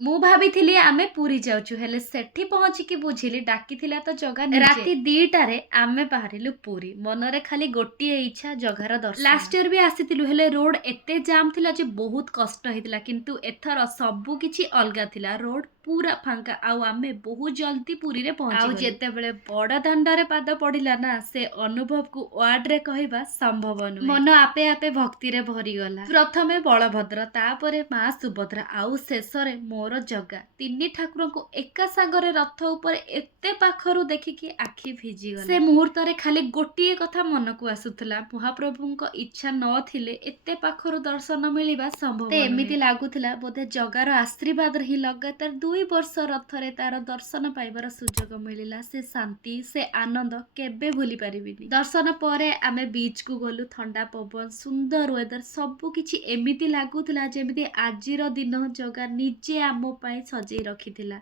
ମୁଁ ଭାବିଥିଲି ଆମେ ପୁରୀ ଯାଉଛୁ, ହେଲେ ସେଠି ପହଞ୍ଚିକି ବୁଝିଲି ଡାକିଥିଲା ତ ଜଗା ନିଜେ। ରାତି 2ଟାରେ ଆମେ ବାହାରିଲୁ ପୁରୀ। ମନରେ ଖାଲି ଗୋଟିଏ ଇଚ୍ଛା, ଜଗାର ଦର୍ଶନ। ଲାଷ୍ଟ ଇୟର ବି ଆସିଥିଲୁ, ହେଲେ ରୋଡ ଏତେ ଜାମ୍ ଥିଲା ଯେ ବହୁତ କଷ୍ଟ ହେଇଥିଲା। କିନ୍ତୁ ଏଥର ସବୁ କିଛି ଅଲଗା ଥିଲା। ରୋଡ ପୁରା ଫାଙ୍କା, ଆଉ ଆମେ ବହୁତ ଜଲ୍ଦି ପୁରୀରେ ପହଞ୍ଚିଗଲୁ। ଆଉ ଯେତେବେଳେ ବଡ ଦାଣ୍ଡରେ ପାଦ ପଡିଲା ନା, ସେ ଅନୁଭବକୁ ୱାର୍ଡରେ କହିବା ସମ୍ଭବ ନୁହେଁ। ମନ ଆପେ ଆପେ ଭକ୍ତିରେ ଭରିଗଲା। ପ୍ରଥମେ ବଳଭଦ୍ର, ତାପରେ ମା ସୁଭଦ୍ରା, ଆଉ ଶେଷରେ ମୋର ଜଗା। ତିନି ଠାକୁରଙ୍କୁ ଏକା ସାଙ୍ଗରେ ରଥ ଉପରେ ଏତେ ପାଖରୁ ଦେଖିକି ଆଖି ଭିଜିଗଲା। ସେ ମୁହୂର୍ତ୍ତରେ ଖାଲି ଗୋଟିଏ କଥା ମନକୁ ଆସୁଥିଲା, ମହାପ୍ରଭୁଙ୍କ ଇଚ୍ଛା ନଥିଲେ ଏତେ ପାଖରୁ ଦର୍ଶନ ମିଳିବା ସମ୍ଭବ ନୁହେଁ। ଏମିତି ଲାଗୁଥିଲା ବୋଧେ ଜଗାର ଆଶୀର୍ବାଦରେ ହିଁ ଲଗାତାର 2 ବର୍ଷ ରଥରେ ତାର ଦର୍ଶନ ପାଇବାର ସୁଯୋଗ ମିଳିଲା। ସେ ଶାନ୍ତି, ସେ ଆନନ୍ଦ କେବେ ଭୁଲି ପାରିବିନି। ଦର୍ଶନ ପରେ ଆମେ ବିଚ୍ କୁ ଗଲୁ। ଥଣ୍ଡା ପବନ, ସୁନ୍ଦର ୱେଦର, ସବୁ କିଛି ଏମିତି ଲାଗୁଥିଲା ଯେମିତି ଆଜିର ଦିନ ଜଗା ନିଜେ ଆମ ପାଇଁ ସଜେଇ ରଖିଥିଲା।